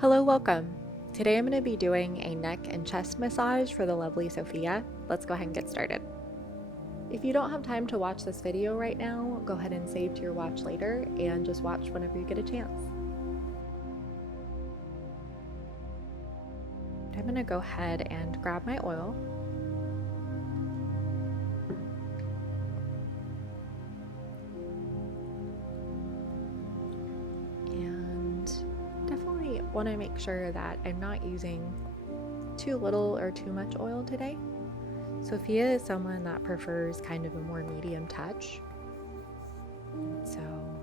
Hello, welcome. Today I'm going to be doing a neck and chest massage for the lovely Sophia. Let's go ahead and get started. If you don't have time to watch this video right now, go ahead and save to your watch later and just watch whenever you get a chance. I'm going to go ahead and grab my oil. Want to make sure that I'm not using too little or too much oil today. Sophia is someone that prefers kind of a more medium touch. So I'm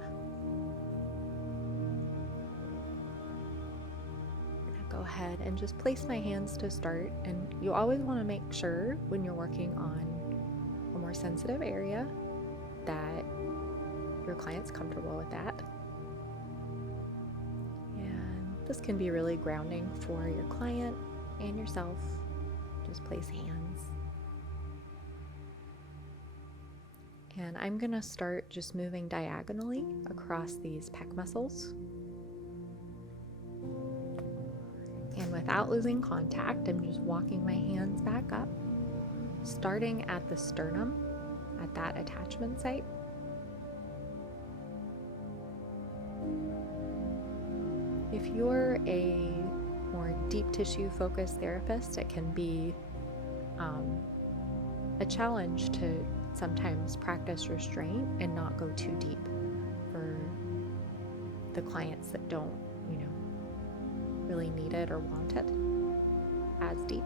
going to go ahead and just place my hands to start. And you always want to make sure when you're working on a more sensitive area that your client's comfortable with that. This can be really grounding for your client and yourself. Just place hands. And I'm going to start just moving diagonally across these pec muscles. And without losing contact, I'm just walking my hands back up, starting at the sternum, at that attachment site. If you're a more deep tissue focused therapist, it can be a challenge to sometimes practice restraint and not go too deep for the clients that don't, really need it or want it as deep.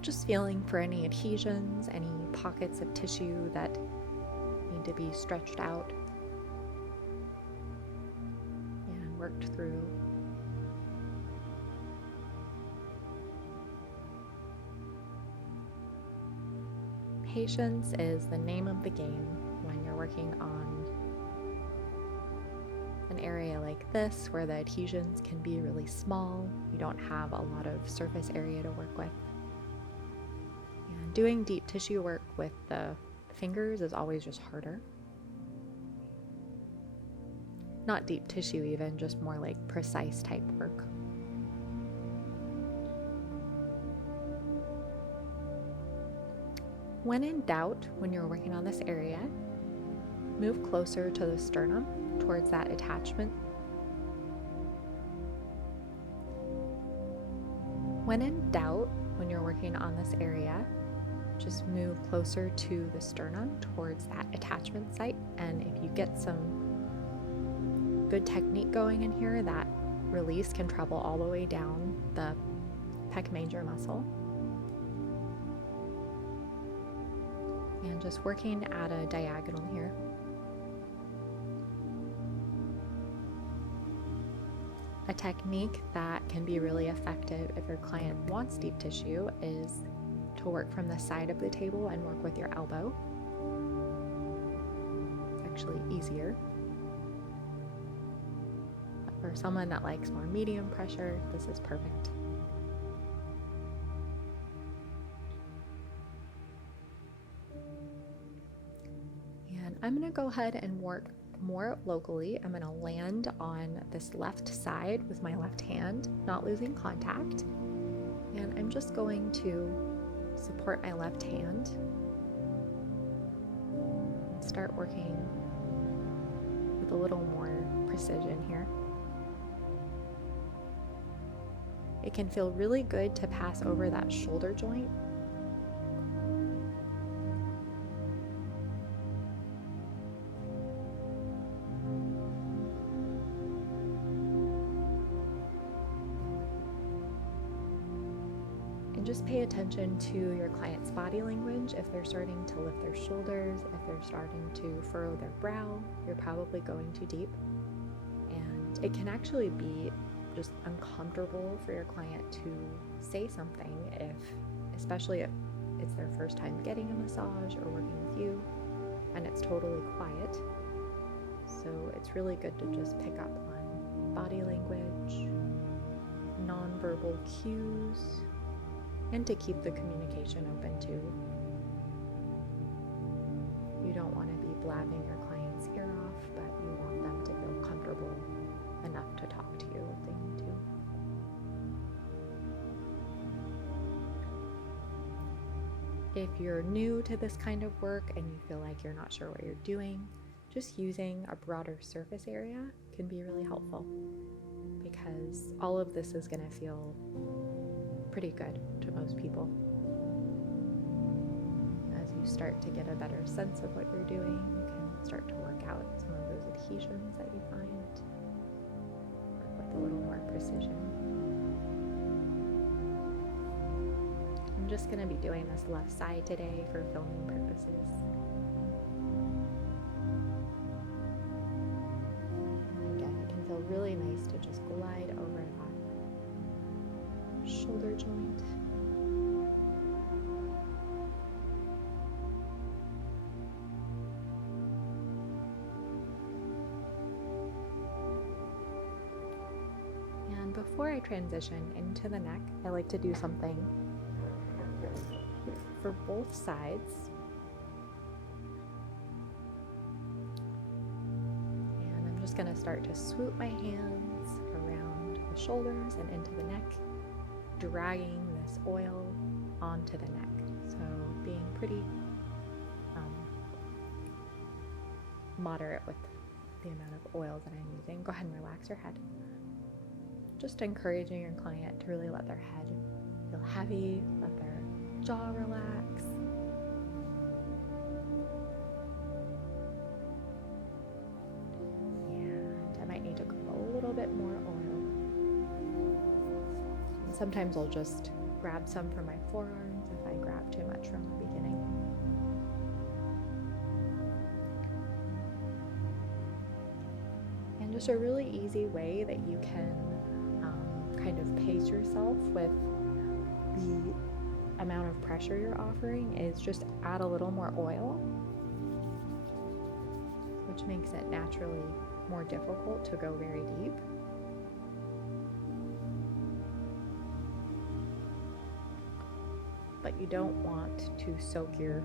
Just feeling for any adhesions, any pockets of tissue that need to be stretched out and worked through. Patience is the name of the game when you're working on an area like this where the adhesions can be really small. You don't have a lot of surface area to work with. And doing deep tissue work with the fingers is always just harder. Not deep tissue even, just more like precise type work. When in doubt, when you're working on this area, move closer to the sternum towards that attachment. When in doubt, when you're working on this area, just move closer to the sternum towards that attachment site. And if you get some good technique going in here, that release can travel all the way down the pec major muscle. And just working at a diagonal here. A technique that can be really effective if your client wants deep tissue is to work from the side of the table and work with your elbow. It's actually easier. But for someone that likes more medium pressure, this is perfect. And I'm going to go ahead and work more locally. I'm going to land on this left side with my left hand, not losing contact. And I'm just going to support my left hand and start working with a little more precision here. It can feel really good to pass over that shoulder joint. Just pay attention to your client's body language. If they're starting to lift their shoulders, if they're starting to furrow their brow, you're probably going too deep. And it can actually be just uncomfortable for your client to say something especially if it's their first time getting a massage or working with you and it's totally quiet. So it's really good to just pick up on body language, nonverbal cues, and to keep the communication open too. You don't want to be blabbing your client's ear off, but you want them to feel comfortable enough If you're new to this kind of work and you feel like you're not sure what you're doing, just using a broader surface area can be really helpful, because all of this is going to feel pretty good to most people. As you start to get a better sense of what you're doing, you can start to work out some of those adhesions that you find, work with a little more precision. I'm just going to be doing this left side today for filming purposes. And again, it can feel really nice to just glide over that shoulder joint. And before I transition into the neck, I like to do something for both sides. And I'm just going to start to swoop my hands around the shoulders and into the neck, dragging this oil onto the neck. So being pretty moderate with the amount of oil that I'm using. Go ahead and relax your head. Just encouraging your client to really let their head feel heavy, let their jaw relax. And I might need to go a little bit more oil. And sometimes I'll just grab some from my forearms if I grab too much from the beginning. And just a really easy way that you can kind of pace yourself with the amount of pressure you're offering is just add a little more oil, which makes it naturally more difficult to go very deep. But you don't want to soak your,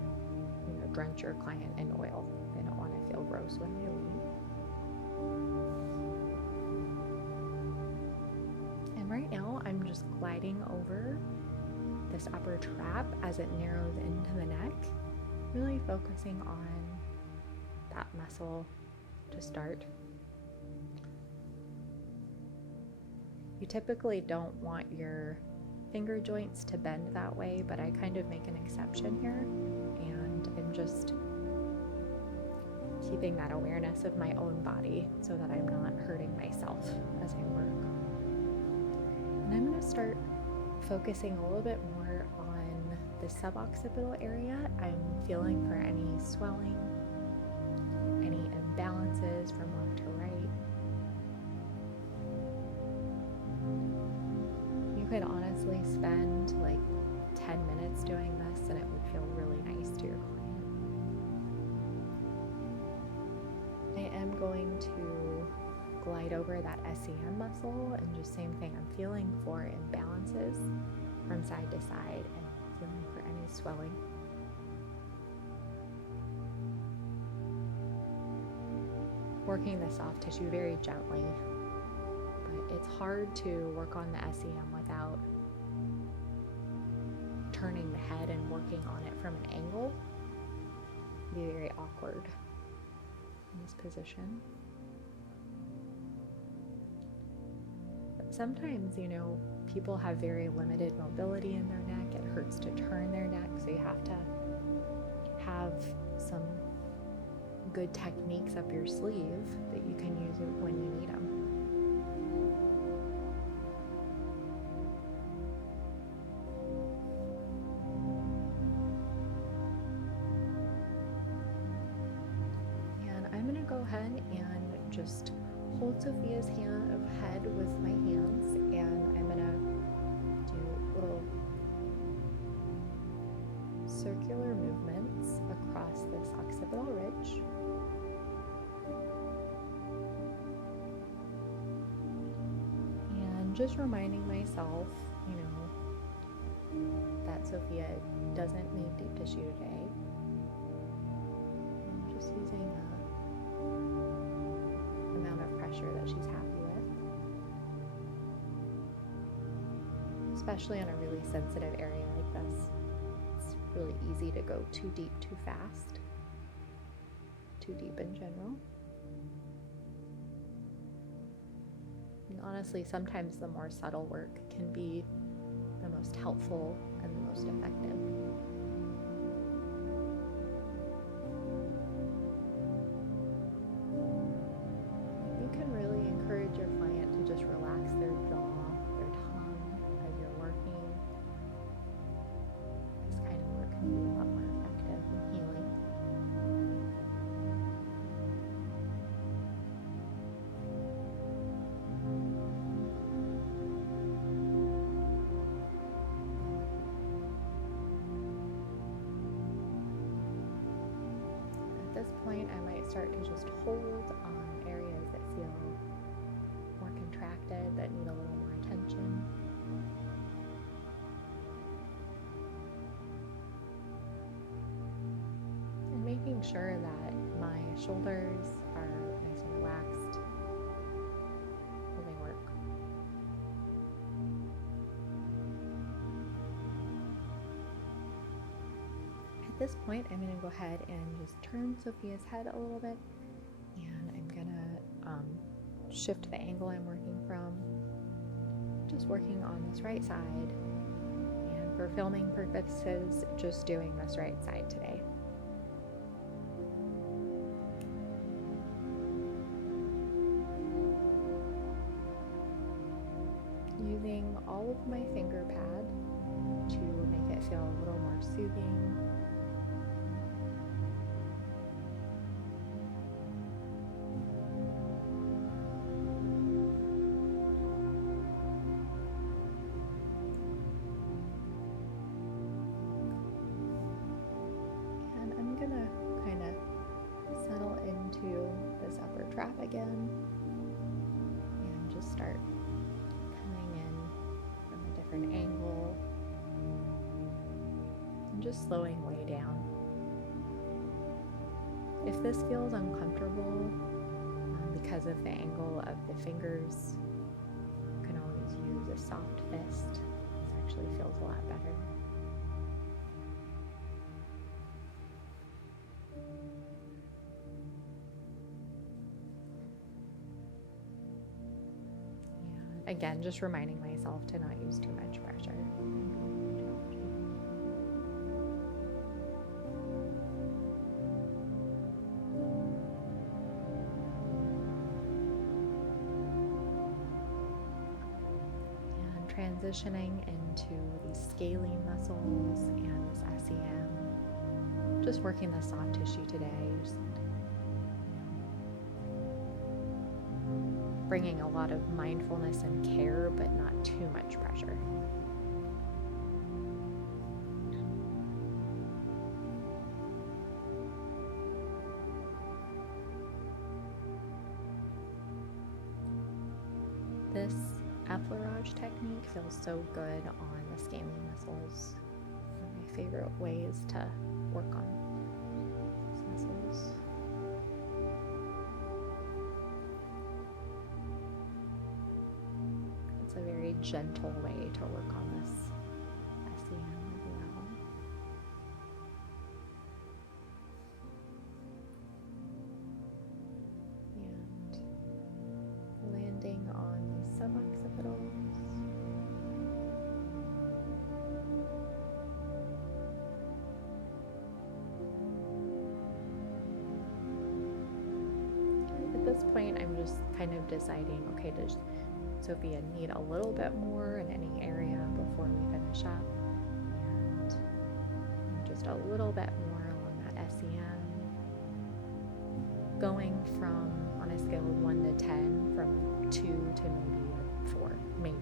drench your client in oil. They don't want to feel gross when they leave. And right now I'm just gliding over this upper trap as it narrows into the neck, really focusing on that muscle to start. You typically don't want your finger joints to bend that way, but I kind of make an exception here, and I'm just keeping that awareness of my own body so that I'm not hurting myself as I work. And I'm going to start focusing a little bit more on the suboccipital area. I'm feeling for any swelling, any imbalances from left to right. You could honestly spend like 10 minutes doing this and it would feel really nice to your client. I am going to glide over that SCM muscle and just same thing, I'm feeling for imbalances from side to side and feeling for any swelling. Working the soft tissue very gently, but it's hard to work on the SCM without turning the head and working on it from an angle. It'd be very awkward in this position. Sometimes, people have very limited mobility in their neck. It hurts to turn their neck, so you have to have some good techniques up your sleeve that you can use when you need them. And I'm going to go ahead and just hold Sophia's head with my hands, and I'm gonna do little circular movements across this occipital ridge. And just reminding myself, that Sophia doesn't need deep tissue today. I'm just using amount of pressure that she's happy with, especially on a really sensitive area like this. It's really easy to go too deep too fast, too deep in general. And honestly, sometimes the more subtle work can be the most helpful and the most effective. You can really encourage your client to just relax their jaw, their tongue as you're working. This kind of work can be a lot more effective and healing. At this point, I might start to just hold on areas that feel more contracted, that need a little more attention. And making sure that my shoulders are nice and relaxed while they work. At this point, I'm going to go ahead and just turn Sophia's head a little bit, and I'm going to shift the angle I'm working from, just working on this right side, and for filming purposes, just doing this right side today. Using all of my finger pad to make it feel a little more soothing. And I'm gonna kind of settle into this upper trap again and just start coming in from a different angle and just slowing way down. If this feels uncomfortable because of the angle of the fingers, you can always use a soft fist. This actually feels a lot better. And again, just reminding myself to not use too much pressure. Transitioning into these scalene muscles and this SEM. Just working the soft tissue today. Just, bringing a lot of mindfulness and care, but not too much pressure. This effleurage technique feels so good on the scalene muscles. One of my favorite ways to work on these muscles. It's a very gentle way to work on this SEM as well. And landing on these suboccipitals. At this point, I'm just kind of deciding, okay, does Sophia need a little bit more in any area before we finish up? And just a little bit more along that SEM. Going from, on a scale of 1 to 10, from 2 to maybe a 4, maybe.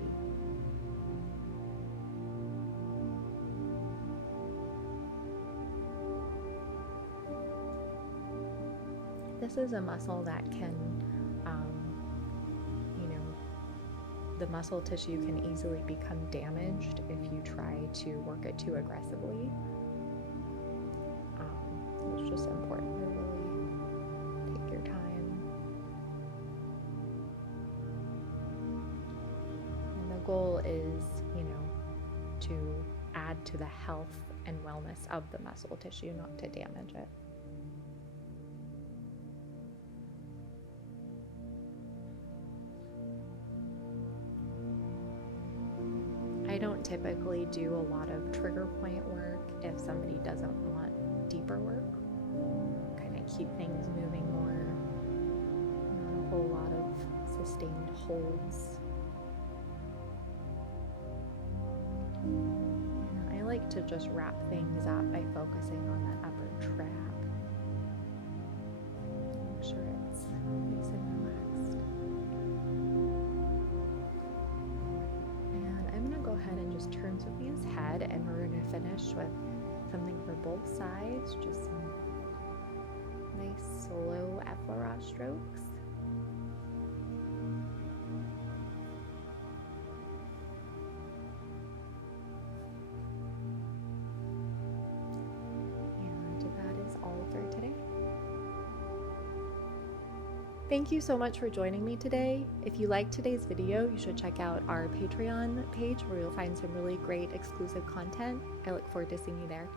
This is a muscle that can, the muscle tissue can easily become damaged if you try to work it too aggressively. It's just important to really take your time. And the goal is, to add add to the health and wellness of the muscle tissue, not to damage it. I don't typically do a lot of trigger point work if somebody doesn't want deeper work. Kind of keep things moving more, not a whole lot of sustained holds. And I like to just wrap things up by focusing on that upper trap. Make sure it's nice and relaxed. And I'm going to go ahead and just turn Sophia's head, and we're going to finish with something for both sides, just some nice slow effleurate strokes. Thank you so much for joining me today. If you liked today's video, you should check out our Patreon page where you'll find some really great exclusive content. I look forward to seeing you there.